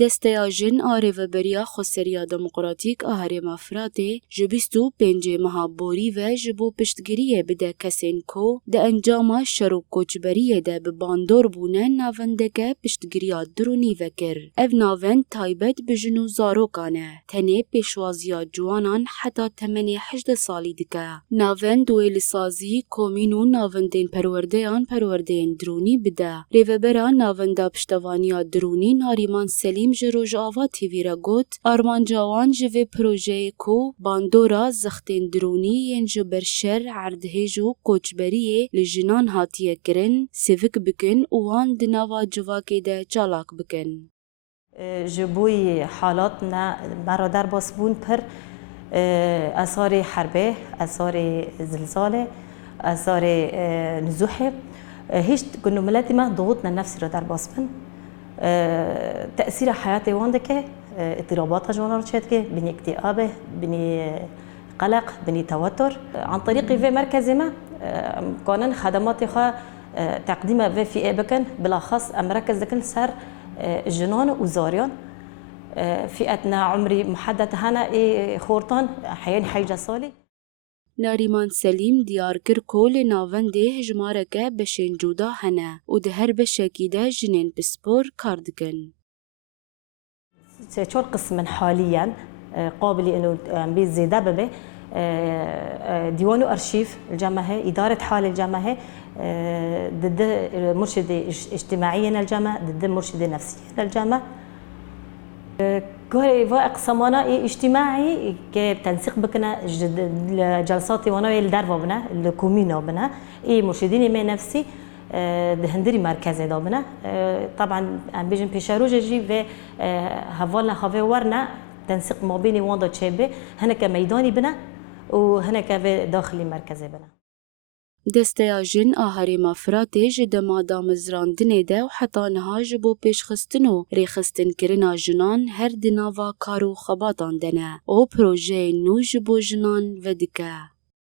دستیا جن آریوبریا خسریا دموکراتیک هرما فراته جبیستو پنجه مهابوری و جبو پشتگیریه بده کسین کو ده انجام شروع کوچبریه ده به باندور بونه ناوندگه پشتگیریا درونی وکر. او ناوند تایبت بجنو زاروکانه. تنه پیشوازیا جوانان حتی تمنی 18 سالی دکه. ناوند دویل سازی کومینو ناوندین پروردین درونی بده. ریوبرا ناوندا پشتوانیا درونی ناریمان سلیم جروج آوا تیویرا گوت آرمان جوان جوی پروژه کو باندورا زختین درونی ینجو برشر عردهجو کوچبریه لجنان هاتیه کرن سیوک بکن وان دناوا جواکی ده چالاک بکن. جبوی حالاتنا برادر باسبون پر آثار حربه، آثار زلزال، آثار نزوحه هیچ کنو ملتی ما ضغوطنا النفسي رو در باسبن تأثير حياتي واندكه اضطرابات جوانا رشتكه بني اكتئابه بني قلق بني توتر عن طريق في مركز ما قانون خدمات خا تقديمه في بكن بالاخص مركز ذكن سر الجنان وزاريان فئتنا عمري محدد هنا خورطان حيان حيجة صالي ناریمان سلیم دیار کر کول ناونده هجمارکه بشین جودا هنه و ده هر بشکی ده جنین بسپور کاردکن. شو القسم حاليا قابل انه بيت زيادة به ديوان وارشيف الجامعة إدارة حال الجامعة ضد مرشد اجتماعيا الجامعة ضد مرشد نفسيا الجامعة كوري اقسامنا اجتماعي كتنسيق بكنا جلسات وانا الدروا بنا الكومينا بنا مرشدين ما نفسي هندري مركزي دابنا طبعا ام بيجن بيشاروجي جي و هفالنا خافي ورنا تنسيق ما بين واندا تشيبه هنا كميداني بنا وهنا كداخلي مركزي بنا دستیا جن آهرما فراته جدما دامزراندنه ده و حتی نها جبو پیش خستنو ری خستن کرنا جنان هر دناوا کارو خباتان دنه او پروژه نو جبو جنان ودکه.